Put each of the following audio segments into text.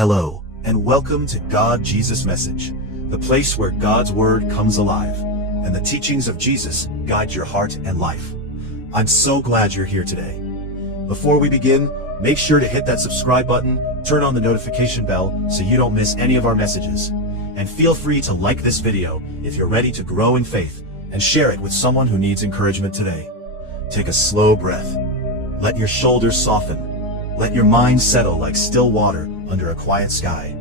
Hello, and welcome to God Jesus Message, the place where God's Word comes alive, and the teachings of Jesus guide your heart and life. I'm so glad you're here today. Before we begin, make sure to hit that subscribe button, turn on the notification bell so you don't miss any of our messages, and feel free to like this video if you're ready to grow in faith, and share it with someone who needs encouragement today. Take a slow breath. Let your shoulders soften. Let your mind settle like still water under a quiet sky.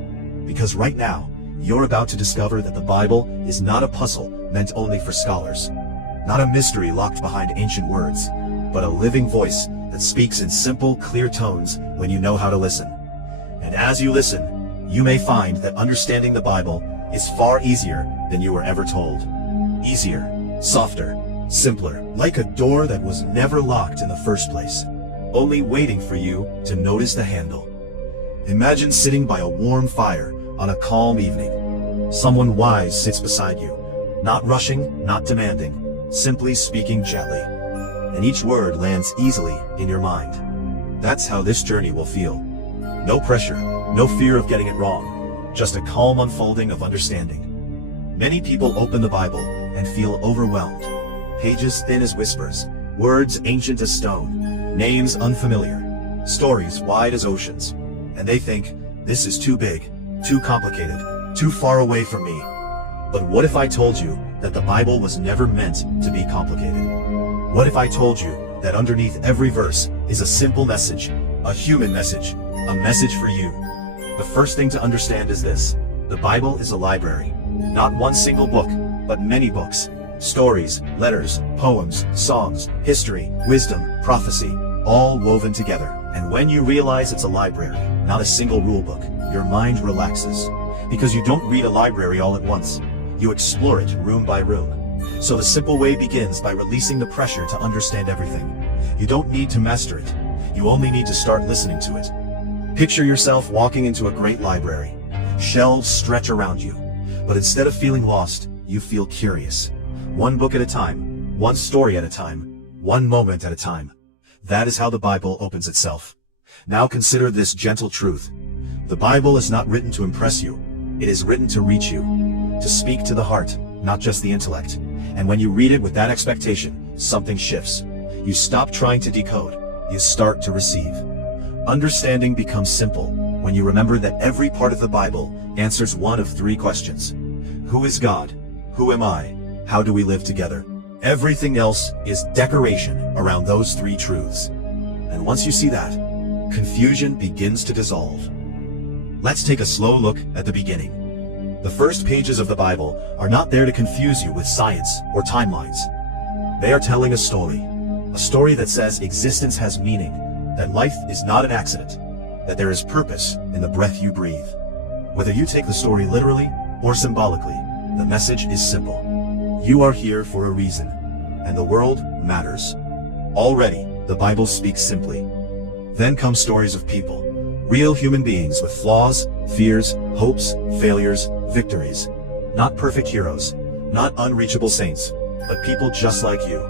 Because right now, you're about to discover that the Bible is not a puzzle meant only for scholars, not a mystery locked behind ancient words, but a living voice that speaks in simple, clear tones when you know how to listen. And as you listen, you may find that understanding the Bible is far easier than you were ever told. Easier, softer, simpler, like a door that was never locked in the first place, only waiting for you to notice the handle. Imagine sitting by a warm fire on a calm evening. Someone wise sits beside you, not rushing, not demanding, simply speaking gently. And each word lands easily in your mind. That's how this journey will feel. No pressure, no fear of getting it wrong, just a calm unfolding of understanding. Many people open the Bible and feel overwhelmed. Pages thin as whispers, words ancient as stone, names unfamiliar, stories wide as oceans. And they think, this is too big, too complicated, too far away from me. But what if I told you that the Bible was never meant to be complicated? What if I told you that underneath every verse is a simple message, a human message, a message for you? The first thing to understand is this: the Bible is a library. Not one single book, but many books. Stories, letters, poems, songs, history, wisdom, prophecy, all woven together. And when you realize it's a library, not a single rule book, your mind relaxes. Because you don't read a library all at once. You explore it room by room. So the simple way begins by releasing the pressure to understand everything. You don't need to master it. You only need to start listening to it. Picture yourself walking into a great library. Shelves stretch around you. But instead of feeling lost, you feel curious. One book at a time, one story at a time, one moment at a time. That is how the Bible opens itself. Now consider this gentle truth. The Bible is not written to impress you. It is written to reach you, to speak to the heart, not just the intellect. And when you read it with that expectation, something shifts. You stop trying to decode. You start to receive. Understanding becomes simple when you remember that every part of the Bible answers one of three questions. Who is God? Who am I? How do we live together? Everything else is decoration around those three truths. And once you see that, confusion begins to dissolve. Let's take a slow look at the beginning. The first pages of the Bible are not there to confuse you with science or timelines. They are telling a story that says existence has meaning, that life is not an accident, that there is purpose in the breath you breathe. Whether you take the story literally or symbolically, the message is simple. You are here for a reason, and the world matters. Already, the Bible speaks simply. Then come stories of people, real human beings with flaws, fears, hopes, failures, victories. Not perfect heroes, not unreachable saints, but people just like you.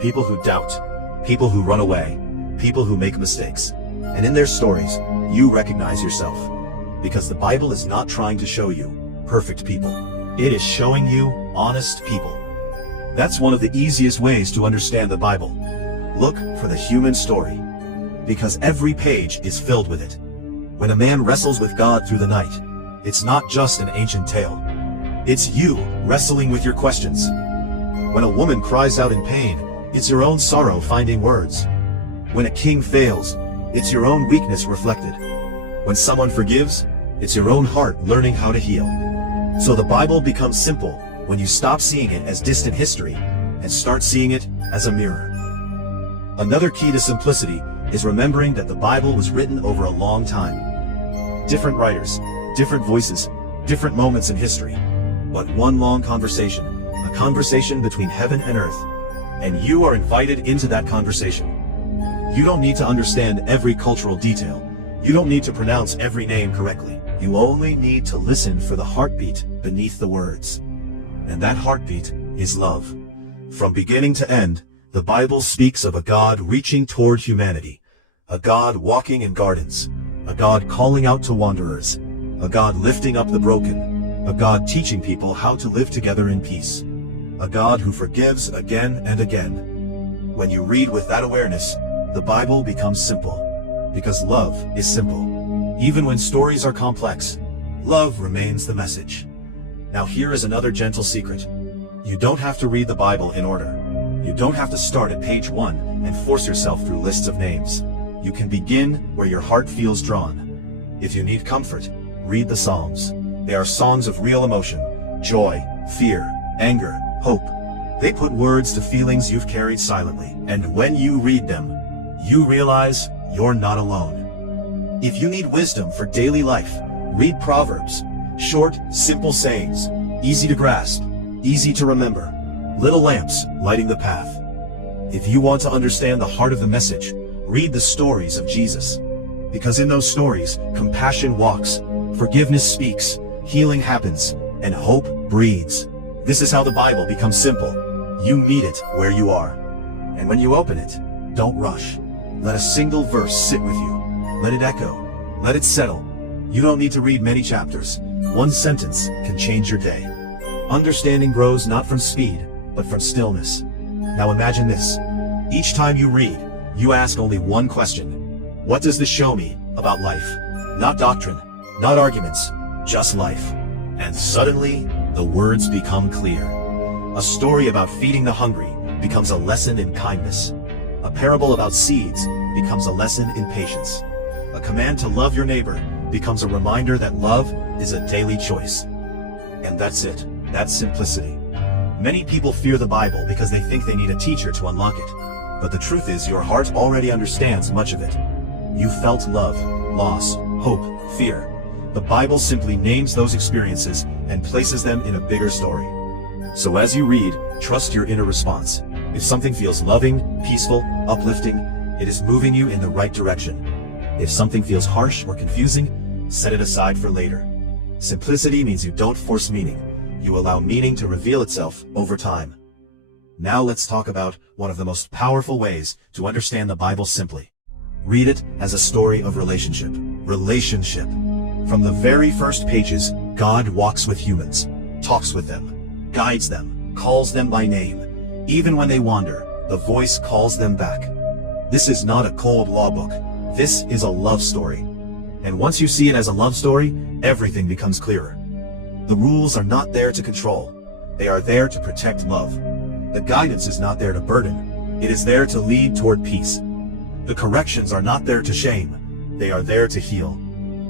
People who doubt, people who run away, people who make mistakes. And in their stories, you recognize yourself. Because the Bible is not trying to show you perfect people. It is showing you honest people. That's one of the easiest ways to understand the Bible. Look for the human story, because every page is filled with it. When a man wrestles with God through the night, it's not just an ancient tale. It's you wrestling with your questions. When a woman cries out in pain, it's your own sorrow finding words. When a king fails, it's your own weakness reflected. When someone forgives, it's your own heart learning how to heal. So the Bible becomes simple when you stop seeing it as distant history and start seeing it as a mirror. Another key to simplicity is remembering that the Bible was written over a long time. Different writers, different voices, different moments in history, but one long conversation, a conversation between heaven and earth. And you are invited into that conversation. You don't need to understand every cultural detail. You don't need to pronounce every name correctly. You only need to listen for the heartbeat beneath the words. And that heartbeat is love. From beginning to end, the Bible speaks of a God reaching toward humanity, a God walking in gardens, a God calling out to wanderers, a God lifting up the broken, a God teaching people how to live together in peace, a God who forgives again and again. When you read with that awareness, the Bible becomes simple, because love is simple. Even when stories are complex, love remains the message. Now here is another gentle secret. You don't have to read the Bible in order. You don't have to start at page 1 and force yourself through lists of names. You can begin where your heart feels drawn. If you need comfort, read the Psalms. They are songs of real emotion, joy, fear, anger, hope. They put words to feelings you've carried silently. And when you read them, you realize you're not alone. If you need wisdom for daily life, read Proverbs. Short, simple sayings, easy to grasp, easy to remember. Little lamps lighting the path. If you want to understand the heart of the message, read the stories of Jesus. Because in those stories, compassion walks, forgiveness speaks, healing happens, and hope breathes. This is how the Bible becomes simple. You meet it where you are. And when you open it, don't rush. Let a single verse sit with you. Let it echo. Let it settle. You don't need to read many chapters. One sentence can change your day. Understanding grows not from speed, but from stillness. Now imagine this. Each time you read, you ask only one question. What does this show me about life? Not doctrine, not arguments, just life. And suddenly, the words become clear. A story about feeding the hungry becomes a lesson in kindness. A parable about seeds becomes a lesson in patience. A command to love your neighbor becomes a reminder that love is a daily choice. And that's it. That's simplicity. Many people fear the Bible because they think they need a teacher to unlock it. But the truth is, your heart already understands much of it. You felt love, loss, hope, fear. The Bible simply names those experiences and places them in a bigger story. So as you read, trust your inner response. If something feels loving, peaceful, uplifting, it is moving you in the right direction. If something feels harsh or confusing, set it aside for later. Simplicity means you don't force meaning. You allow meaning to reveal itself over time. Now let's talk about one of the most powerful ways to understand the Bible simply. Read it as a story of relationship. Relationship. From the very first pages, God walks with humans, talks with them, guides them, calls them by name. Even when they wander, the voice calls them back. This is not a cold law book. This is a love story. And once you see it as a love story, everything becomes clearer. The rules are not there to control. They are there to protect love. The guidance is not there to burden. It is there to lead toward peace. The corrections are not there to shame. They are there to heal.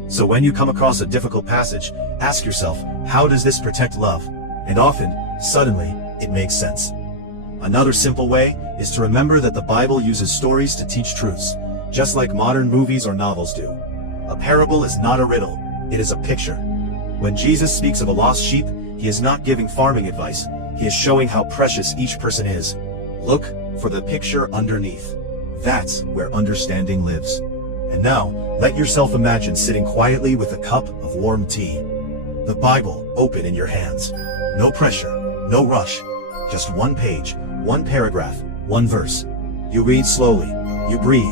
So when you come across a difficult passage, ask yourself, how does this protect love? And often, suddenly, it makes sense. Another simple way is to remember that the Bible uses stories to teach truths, just like modern movies or novels do. A parable is not a riddle. It is a picture. When Jesus speaks of a lost sheep, he is not giving farming advice. He is showing how precious each person is. Look for the picture underneath. That's where understanding lives. And now, let yourself imagine sitting quietly with a cup of warm tea. The Bible open in your hands. No pressure, no rush. Just one page, one paragraph, one verse. You read slowly, you breathe,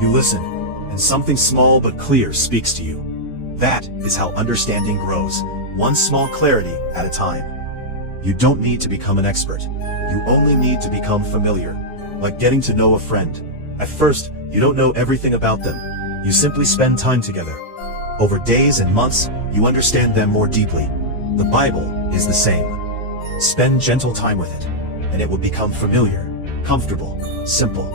you listen, and something small but clear speaks to you. That is how understanding grows, one small clarity at a time. You don't need to become an expert. You only need to become familiar, like getting to know a friend. At first, you don't know everything about them. You simply spend time together. Over days and months, you understand them more deeply. The Bible is the same. Spend gentle time with it, and it will become familiar, comfortable, simple.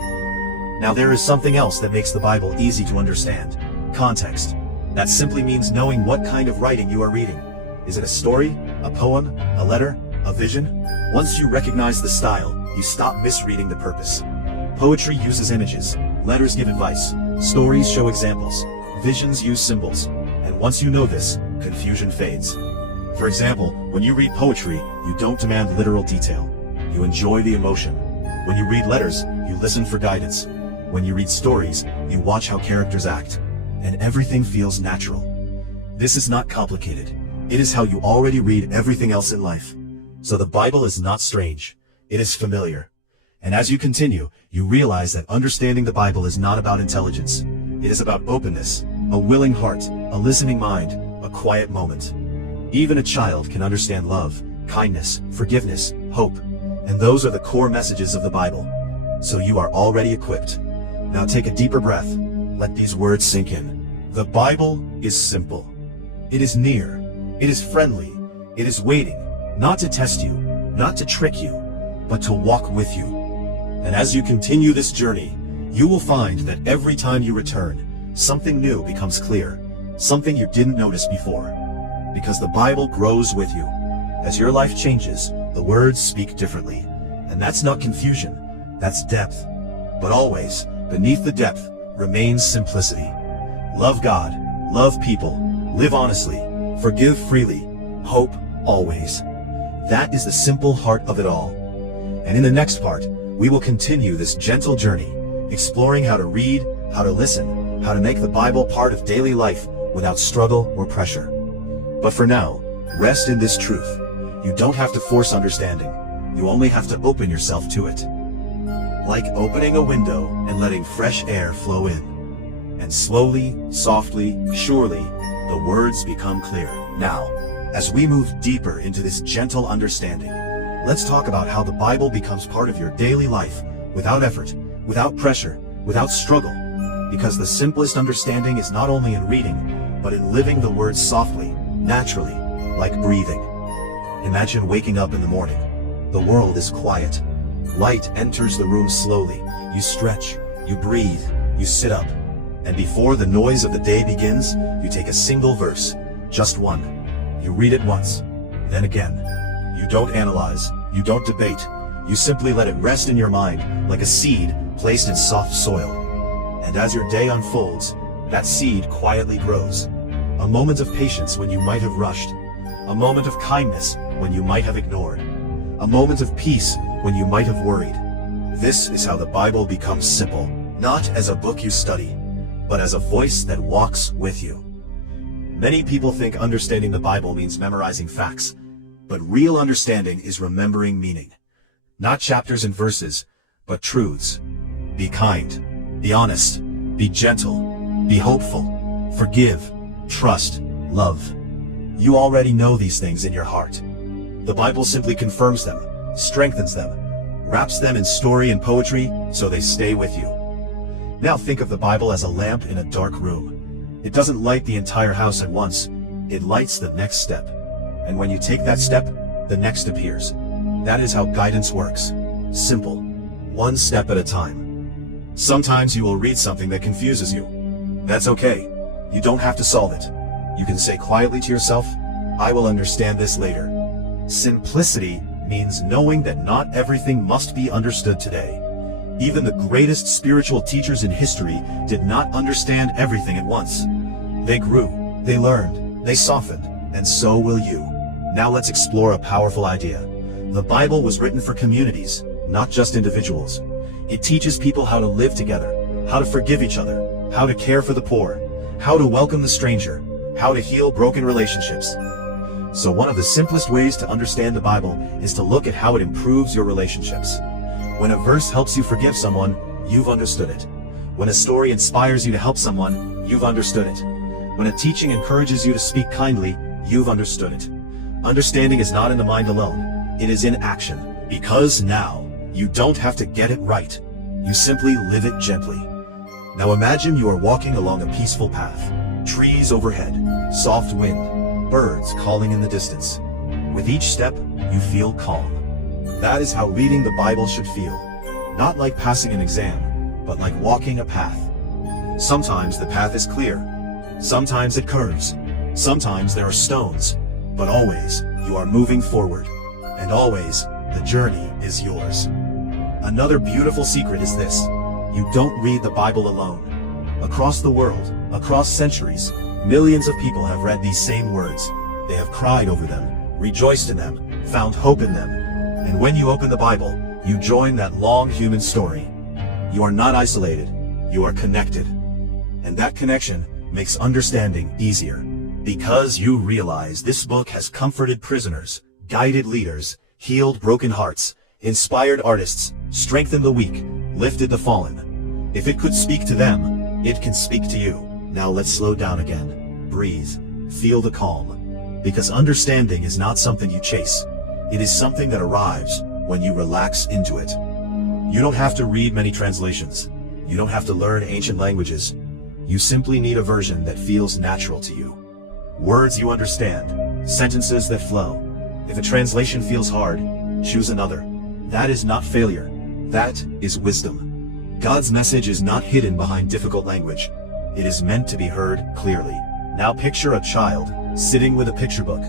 Now there is something else that makes the Bible easy to understand. Context. That simply means knowing what kind of writing you are reading. Is it a story, a poem, a letter, a vision? Once you recognize the style, you stop misreading the purpose. Poetry uses images, letters give advice, stories show examples, visions use symbols. And once you know this, confusion fades. For example, when you read poetry, you don't demand literal detail. You enjoy the emotion. When you read letters, you listen for guidance. When you read stories, you watch how characters act. And everything feels natural. This is not complicated. It is how you already read everything else in life. So the Bible is not strange. It is familiar. And as you continue, you realize that understanding the Bible is not about intelligence. It is about openness, a willing heart, a listening mind, a quiet moment. Even a child can understand love, kindness, forgiveness, hope, and those are the core messages of the Bible. So you are already equipped. Now take a deeper breath. Let these words sink in. The Bible is simple. It is near. It is friendly. It is waiting, not to test you, not to trick you, but to walk with you. And as you continue this journey, you will find that every time you return, something new becomes clear, something you didn't notice before. Because the Bible grows with you. As your life changes, the words speak differently. And that's not confusion, that's depth. But always, beneath the depth, remains simplicity. Love God, love people, live honestly, forgive freely, hope always. That is the simple heart of it all. And in the next part, we will continue this gentle journey, exploring how to read, how to listen, how to make the Bible part of daily life without struggle or pressure. But for now, rest in this truth. You don't have to force understanding. You only have to open yourself to it. Like opening a window and letting fresh air flow in. And slowly, softly, surely, the words become clear. Now, as we move deeper into this gentle understanding, let's talk about how the Bible becomes part of your daily life, without effort, without pressure, without struggle. Because the simplest understanding is not only in reading, but in living the words softly, naturally, like breathing. Imagine waking up in the morning. The world is quiet. Light enters the room slowly. You stretch, you breathe, you sit up. And before the noise of the day begins, you take a single verse, just one. You read it once, then again. You don't analyze, you don't debate. You simply let it rest in your mind like a seed placed in soft soil. And as your day unfolds, that seed quietly grows. A moment of patience when you might have rushed. A moment of kindness when you might have ignored. A moment of peace when you might have worried. This is how the Bible becomes simple, not as a book you study, but as a voice that walks with you. Many people think understanding the Bible means memorizing facts, but real understanding is remembering meaning. Not chapters and verses, but truths. Be kind, be honest, be gentle, be hopeful, forgive, trust, love. You already know these things in your heart. The Bible simply confirms them, strengthens them, wraps them in story and poetry so they stay with you. Now think of the Bible as a lamp in a dark room. It doesn't light the entire house at once, it lights the next step. And when you take that step, the next appears. That is how guidance works. Simple. One step at a time. Sometimes you will read something that confuses you. That's okay. You don't have to solve it. You can say quietly to yourself, I will understand this later. Simplicity means knowing that not everything must be understood today. Even the greatest spiritual teachers in history did not understand everything at once. They grew, they learned, they softened, and so will you. Now let's explore a powerful idea. The Bible was written for communities, not just individuals. It teaches people how to live together, how to forgive each other, how to care for the poor, how to welcome the stranger, how to heal broken relationships. So one of the simplest ways to understand the Bible is to look at how it improves your relationships. When a verse helps you forgive someone, you've understood it. When a story inspires you to help someone, you've understood it. When a teaching encourages you to speak kindly, you've understood it. Understanding is not in the mind alone, it is in action. Because now, you don't have to get it right. You simply live it gently. Now imagine you are walking along a peaceful path. Trees overhead, soft wind, birds calling in the distance. With each step, you feel calm. That is how reading the Bible should feel. Not like passing an exam, but like walking a path. Sometimes the path is clear. Sometimes it curves. Sometimes there are stones. But always, you are moving forward. And always, the journey is yours. Another beautiful secret is this. You don't read the Bible alone. Across the world, across centuries, millions of people have read these same words. They have cried over them, rejoiced in them, found hope in them. And when you open the Bible, you join that long human story. You are not isolated, you are connected. And that connection makes understanding easier. Because you realize this book has comforted prisoners, guided leaders, healed broken hearts, inspired artists, strengthened the weak, lifted the fallen. If it could speak to them, it can speak to you. Now let's slow down again. Breathe. feel the calm. Because understanding is not something you chase. It is something that arrives when you relax into it. You don't have to read many translations. You don't have to learn ancient languages. You simply need a version that feels natural to you. Words you understand, sentences that flow. If a translation feels hard, choose another. That is not failure. That is wisdom. God's message is not hidden behind difficult language. It is meant to be heard clearly. Now picture a child sitting with a picture book.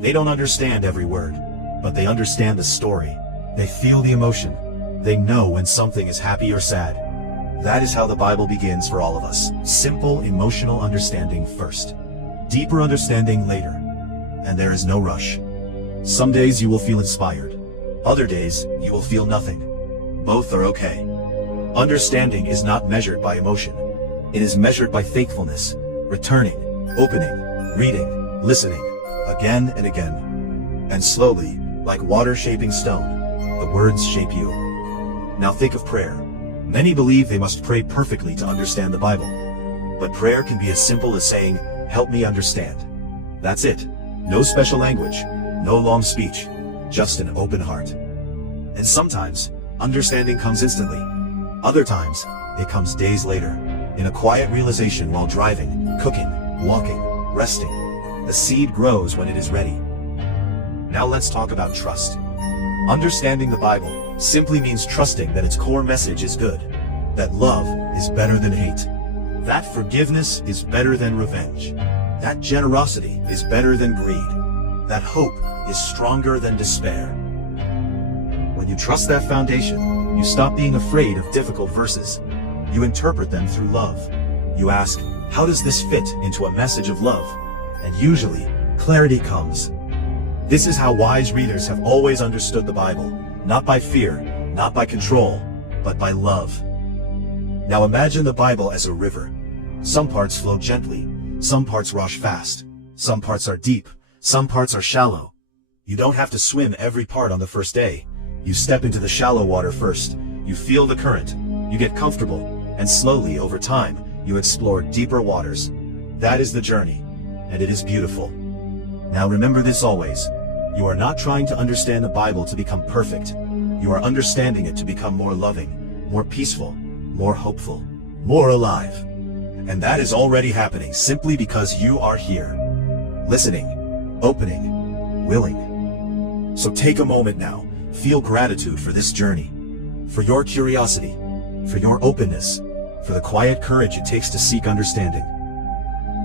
They don't understand every word, but they understand the story. They feel the emotion. They know when something is happy or sad. That is how the Bible begins for all of us. Simple emotional understanding first. Deeper understanding later. And there is no rush. Some days you will feel inspired. Other days you will feel nothing. Both are okay. Understanding is not measured by emotion. It is measured by faithfulness, returning, opening, reading, listening, again and again. And slowly, like water shaping stone, the words shape you. Now think of prayer. Many believe they must pray perfectly to understand the Bible. But prayer can be as simple as saying, "Help me understand." That's it. No special language, no long speech, just an open heart. And sometimes, understanding comes instantly. Other times, it comes days later, in a quiet realization while driving, cooking, walking, resting. The seed grows when it is ready. Now let's talk about trust. Understanding the Bible simply means trusting that its core message is good, that love is better than hate, that forgiveness is better than revenge, that generosity is better than greed, that hope is stronger than despair. When you trust that foundation, you stop being afraid of difficult verses. You interpret them through love. You ask, how does this fit into a message of love? And usually, clarity comes. This is how wise readers have always understood the Bible, not by fear, not by control, but by love. Now imagine the Bible as a river. Some parts flow gently, some parts rush fast, some parts are deep, some parts are shallow. You don't have to swim every part on the first day. You step into the shallow water first, you feel the current, you get comfortable, and slowly over time, you explore deeper waters. That is the journey, and it is beautiful. Now remember this always. You are not trying to understand the Bible to become perfect. You are understanding it to become more loving, more peaceful, more hopeful, more alive. And that is already happening simply because you are here. Listening, opening, willing. So take a moment now. Feel gratitude for this journey, for your curiosity, for your openness, for the quiet courage it takes to seek understanding.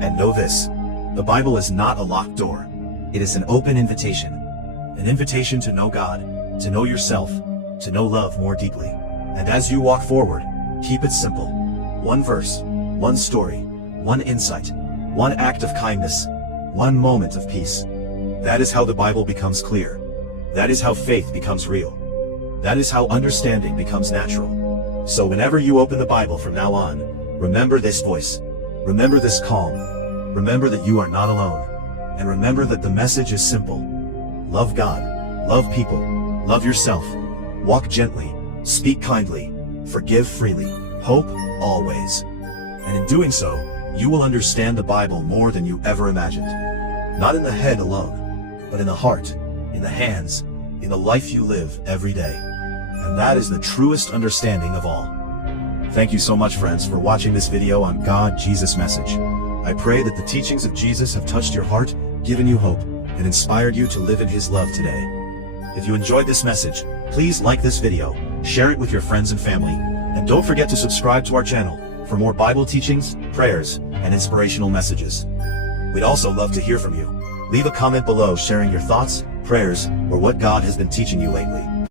And know this, the Bible is not a locked door. It is an open invitation. An invitation to know God, to know yourself, to know love more deeply. And as you walk forward, keep it simple. One verse, one story, one insight, one act of kindness, one moment of peace. That is how the Bible becomes clear. That is how faith becomes real. That is how understanding becomes natural. So whenever you open the Bible from now on, remember this voice. Remember this calm. Remember that you are not alone. And remember that the message is simple. Love God, love people, love yourself, walk gently, speak kindly, forgive freely, hope always. And in doing so, you will understand the Bible more than you ever imagined. Not in the head alone, but in the heart, in the hands, in the life you live every day. And that is the truest understanding of all. Thank you so much, friends, for watching this video on God, Jesus Message. I pray that the teachings of Jesus have touched your heart, given you hope, and inspired you to live in His love today. If you enjoyed this message, please like this video, share it with your friends and family, and don't forget to subscribe to our channel for more Bible teachings, prayers, and inspirational messages. We'd also love to hear from you. Leave a comment below sharing your thoughts, prayers, or what God has been teaching you lately.